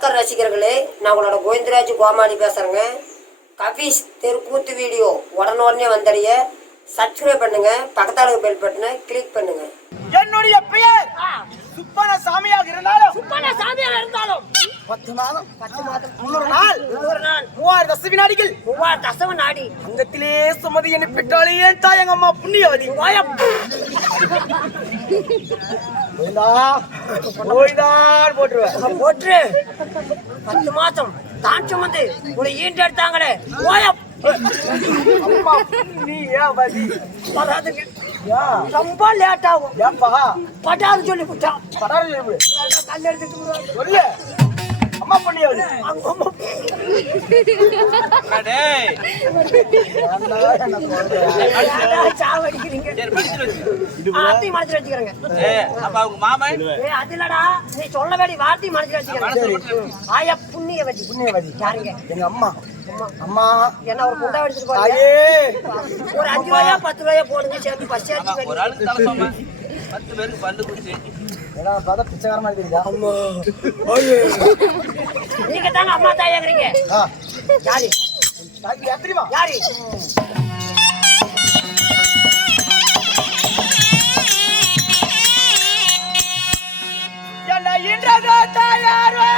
ரசிகர்களே, நான் உங்களோட கோவிந்தராஜ் கோமாளி பேசுறேங்க. கபீஸ் தெருக்கூத்து வீடியோ உடனே வந்தடைய சப்ஸ்கிரைப் பண்ணுங்க, பக்கத்தால பெல் பட்டனை கிளிக் பண்ணுங்க. என்னுடைய பெயர் சுப்பன சாமியாக இருந்தாலும் 10 மாதம் 300 நாள் 3000 தச வினாடிகள் 3000 தசவ நாடி அங்கத்திலே சுமதி என்னை பெற்றாலே ஏன் தாய் எங்க அம்மா புண்ணியவதி போட்டுருவேன் போட்டு 10 மாசம் தான் சுமந்து உங்களை ஈண்டு எடுத்தாங்களே நீ ஏன் வதி வராதுங்க, ரொம்ப லேட் ஆகும். பட்டாரு சொல்லி விட்டான். கல் எடுத்துட்டு சொல்லு அம்மா புண்ணியவதி சாவடிக்கிறீங்க. அதையும் மனசுல வச்சுக்கிறேங்க. அது இல்லடா, நீ சொல்ல வேண்டிய வார்த்தையும் மனசுல வச்சுக்கிறேன். ஆயா புண்ணியவதி யாருங்க? எங்க அம்மா அம்மா என்ன ஒரு குண்டா எடுத்துட்டு போறீங்க? ஒரு 5 ரூபாயா 10 ரூபாயா போடுங்க, சேர்த்து பஸ் ஏற்றி 10 பேருக்கு பல்லு குடிச்சு பிச்சைக்காரமா தெரியுதா? நீங்க தாங்க அம்மா தாயாக்குறீங்க. யாரு தெரியுமா? யாரு? என்ன இன்றதோ தாயாரோ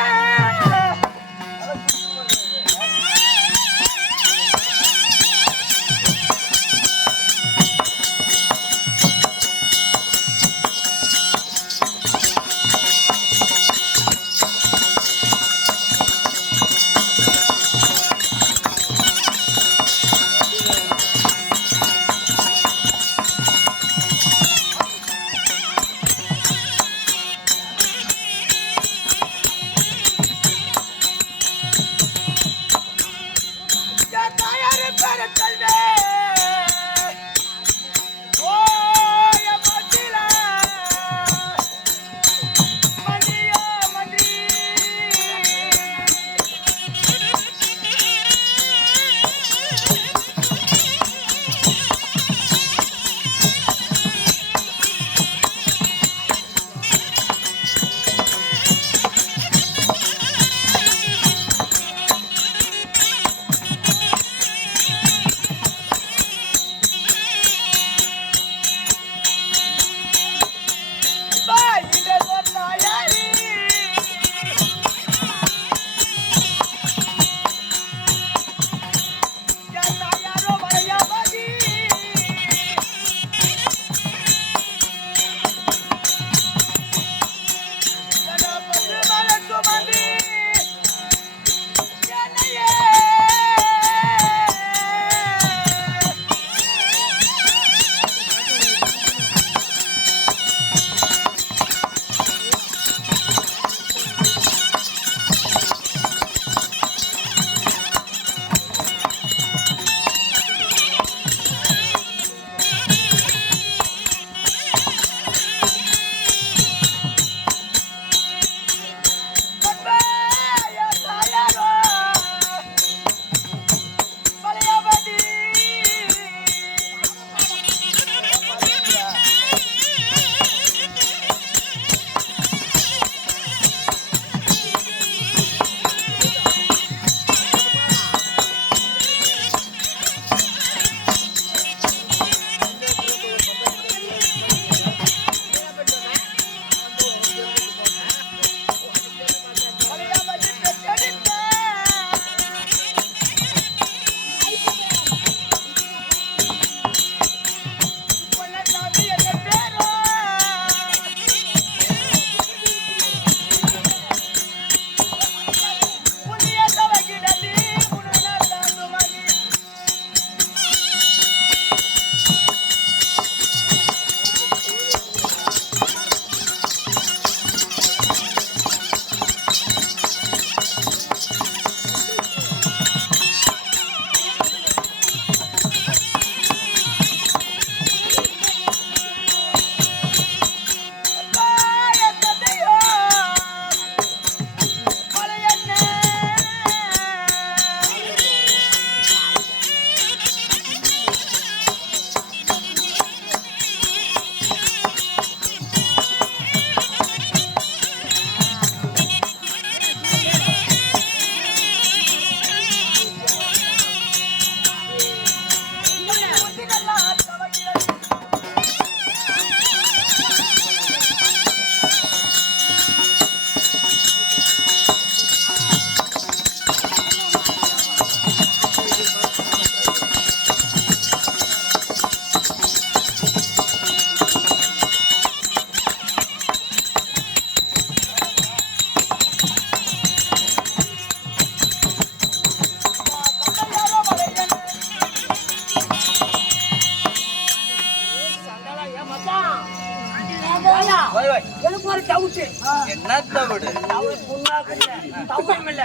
என்னத்தோடு அவர் புண்ணாக்குங்க தவம் இல்ல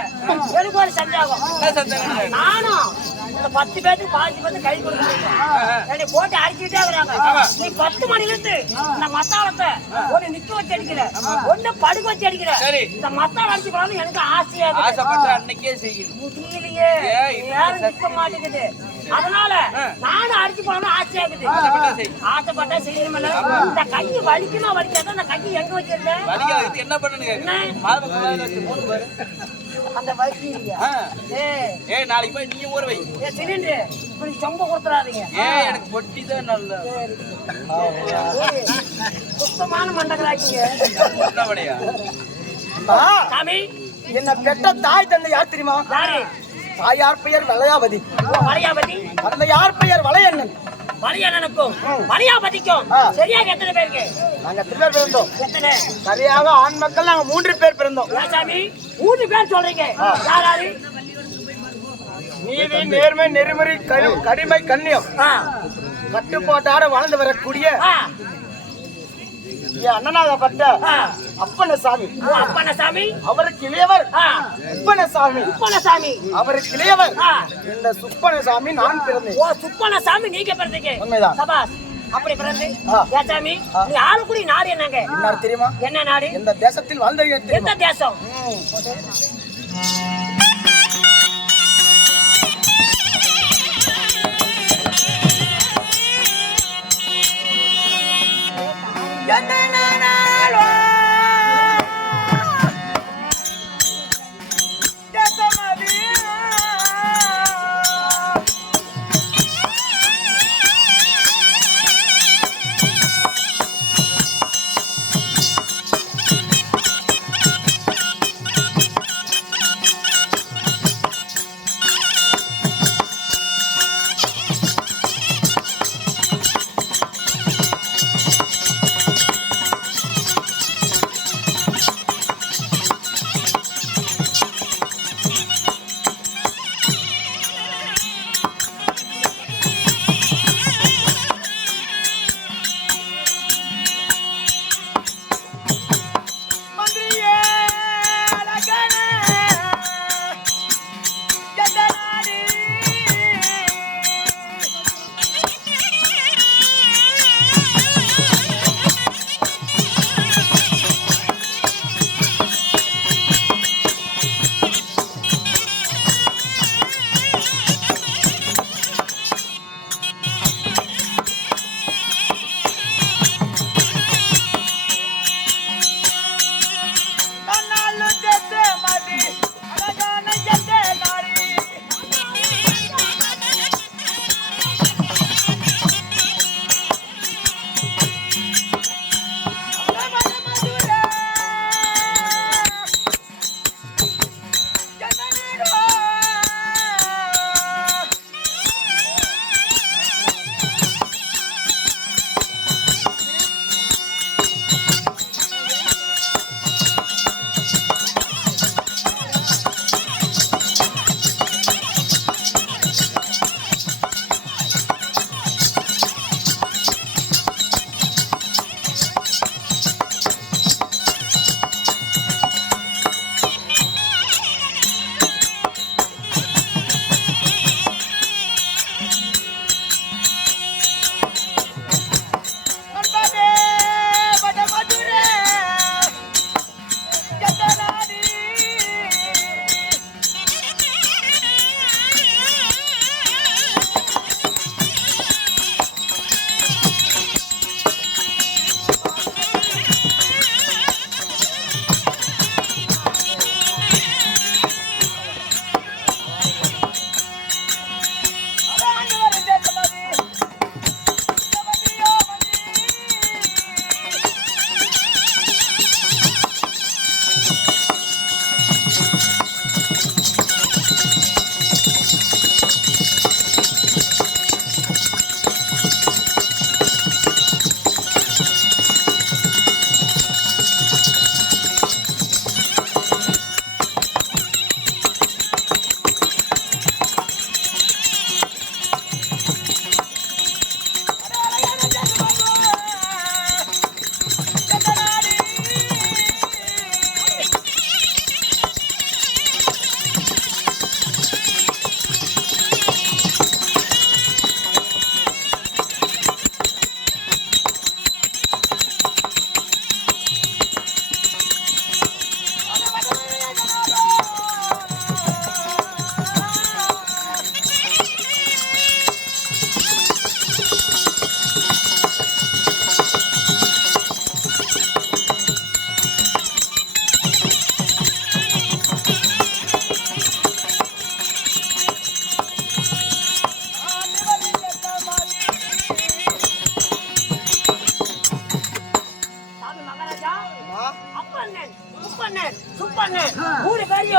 எனக்கு ஒரு சந்தேகம் என்ன சந்தேகம் நானும் இந்த 10 பேருக்கு 5 பேருக்கு கை கொடுக்குறீங்க என்னை போட்டு அடிச்சுட்டே இருக்கிறாங்க நீ 10 மணில இருந்து இந்த மத்தாளத்தை ஒண்ணு நிக்க வச்சு அடிக்கிற ஒண்ணு படுக்க வச்சு அடிக்கிற சரி இந்த மத்தாளம் அடிச்சு போனாலும் எனக்கு ஆசையா இருக்கு ஆசைப்பட்ட அன்னைக்கே செய்யணும் முடியலையே யாரும் நிக்க மாட்டேங்குது அதனால நானும் அடிச்சு போனாலும் ஆசையா இருக்குது ஆசைப்பட்டா செய்யணும்ல இந்த கை வலிக்குமா வலிக்காத அந்த கை எங்க வச்சிருந்தேன் வலிக்காது என்ன பண்ணுங்க அந்த வலிக்கு ஏய் நாளைக்கு போய் நீங்க ஊற வை சிலிண்டர் இப்படி சொம்ப கொடுத்துறாதீங்க எனக்கு பொட்டி தான் நல்ல சுத்தமான மண்டகராக்கிங்க என்னபடியா சாமி என்ன பெற்ற தாய் தந்தை யார் தெரியுமா? யாரு? தாயார் பெயர் வளையாபதி. வளையாபதி யார் பெயர் வளையண்ணன். வளையண்ணனுக்கும் வளையாபதிக்கும் சரியாக எத்தனை பேருக்கு? நாங்க 3 பேர் பிறந்தோம். எத்தனை? சரியாக ஆண் மக்கள் நாங்க 3 பேர் பிறந்தோம். சாமி 3 பேர் சொல்றீங்க யார் யாரு? நீதி நேர்மை நெறிமுறை கடிமை கண்ணியம் கட்டுப்பாட்டோட வாழ்ந்து வரக்கூடிய அண்ணனாகப்பட்ட அப்பனசாமி. அப்பனசாமி அவருக்கு இளையவர் உப்பனசாமி. உப்பனசாமி அவருக்கு இளையவர் இந்த சுப்பனசாமி. நான் பிறந்தேன். ஓ சுப்பனசாமி நீங்க பிறந்தீங்க. உண்மைதான். சபாஸ். அப்படி பிறந்து சாமி நீ ஆளுக்குடி நாடு என்னங்க? என்ன தெரியுமா? என்ன நாடு? இந்த தேசத்தில் வாழ்ந்த எந்த தேசம்?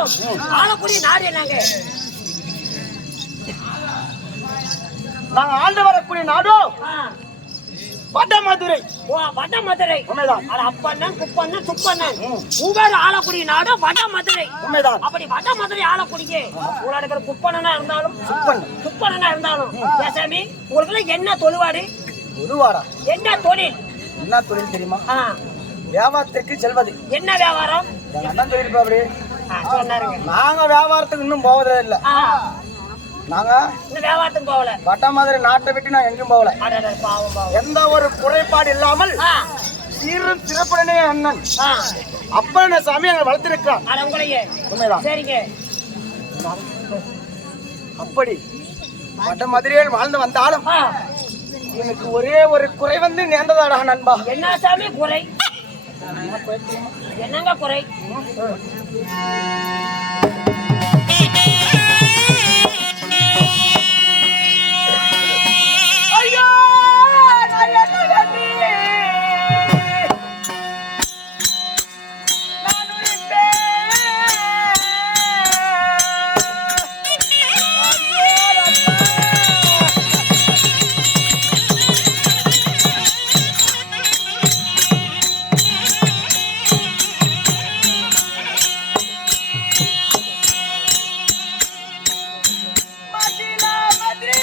இருந்தாலும் ஆளக்கூடிய நாடு என்னங்க? நாங்க ஆண்டு வரக்கூடிய நாடோ வடமதுரை. ஓ, வடமதுரை. உண்மைதான். அட அப்பண்ணன் குப்பண்ணன் துப்பண்ணன் உங்கள் ஆளக்கூடிய நாடு வடமதுரை. உண்மைதான். அப்படி வடமதுரை ஆளக்கூடிய உங்களோட இருக்கிற குப்பண்ணனா இருந்தாலும் துப்பண்ணனா இருந்தாலும் சாமி உங்களுக்கு என்ன தொழுவாடு? தொழுவாரா? என்ன தொழில்? என்ன தொழில் தெரியுமா? வியாபாரத்திற்கு செல்வது. என்ன வியாபாரம்? என்ன தொழில் அப்படி சொன்னாருங்க. நாங்க வியாபாரத்துக்கு இன்னும் போவதே இல்லை. நாங்க இன்னும் வியாபாரத்துக்கு போகல. வடமதுரை நாட்டை விட்டு நான் எங்கேயும் போகல. பாவம் பாவம். எந்த ஒரு குறைபாடு இல்லாமல் சீரும் சிறப்புடனே அண்ணன் அப்பன சாமி அங்க வளர்த்திருக்கிறான். உங்களையே. உண்மைதான். சரிங்க. அப்படி வடமதுரையில் வாழ்ந்து வந்தாலும் எனக்கு ஒரே ஒரு குறை வந்து நேர்ந்ததாடா நண்பா. என்ன சாமி குறை? என்னங்க குறை? ஐயோ, நான் என்ன பண்ணி? நான் உயிர்த்தேன். ஐயோ, நண்பா. மதிலா மதுரை.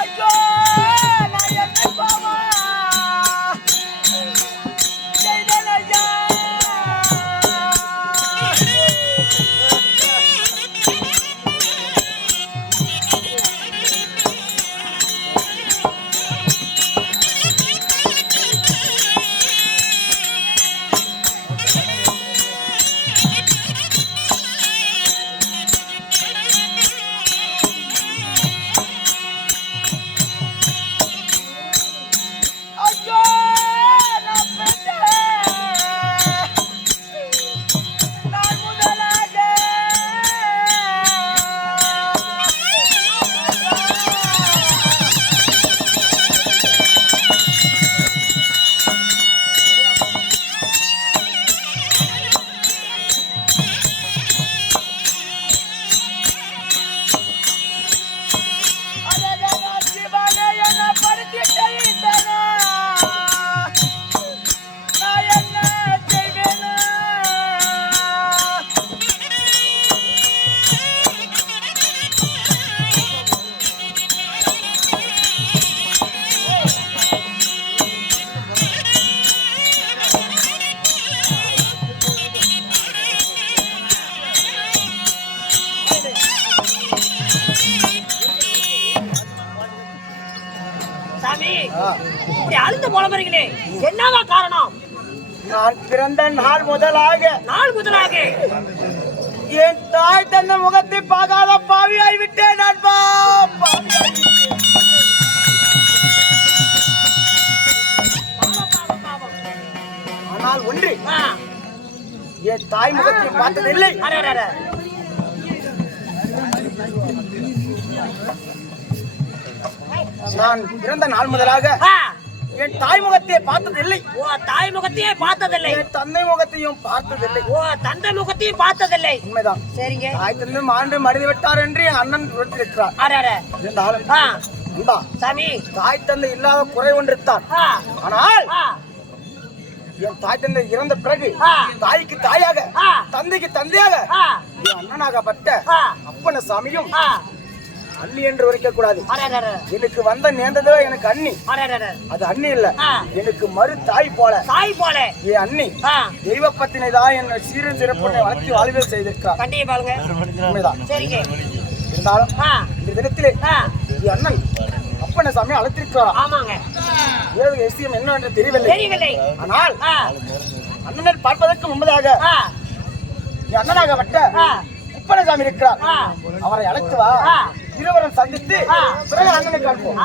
ஐயோ, நான் என்ன பாவம் செய்தேன் ஐயா? ஐயோ, நான் பெற்றேன். நான் முதலாக சிவனே என்ன படுத்திட்டேனா? நான் என்ன செய்வேனா? சாமி இப்படி அழுத்து புலம்புறீங்களே, என்னவா காரணம்? நான் பிறந்த நாள் முதலாக நாள் முதலாக என் தாய் தந்த முகத்தை பார்க்காத பாவியாய் விட்டேன் நண்பா. ஆனால் ஒன்று, என் தாய் முகத்தை பார்த்ததில்லை. நான் பிறந்த நாள் முதலாக என் தாய் முகத்தை பார்த்ததில்லை. ஓ, தாய் முகத்தையே பார்த்ததில்லை. என் தந்தை முகத்தையும் பார்த்ததில்லை. ஓ, தந்தை முகத்தையும் பார்த்ததில்லை. உண்மைதான். சரிங்க. தாய் தந்தை மாண்டு மடிந்து விட்டார் என்று என் அண்ணன் உரைத்திருக்கிறார். இருந்தாலும் நண்பா, சாமி தாய் தந்தை இல்லாத குறை ஒன்றுத்தான். ஆனால் என் தாய் தந்தை இறந்த பிறகு தாய்க்கு தாயாக தந்தைக்கு தந்தையாக என் அண்ணனாகப்பட்ட அப்பன சாமியும் அண்ணி என்று உரைக்க கூடாது. எனக்கு வந்த நேர்ந்ததோ எனக்கு அண்ணி. அது அண்ணி இல்ல, எனக்கு மறு தாய் போல. தாய் போல என் அண்ணி தெய்வ பத்தினை தான் என்னை சீரும் சிறப்புனை வளர்த்தி வாழ்வில் செய்திருக்கிறார். உண்மைதான். சரிங்க. இருந்தாலும் இந்த தினத்திலே என் அண்ணன் அப்பன சாமி அழைத்திருக்கிறாரா? ஆமாங்க. ஏழு விஷயம் என்ன என்று தெரியவில்லை. ஆனால் அண்ணனை பார்ப்பதற்கு முன்பதாக என் அண்ணனாகப்பட்ட அப்பனசாமி இருக்கிறார். அவரை அழைத்து வா, இருவரும் சந்தித்து பிறகு அண்ணனை காண்போம்.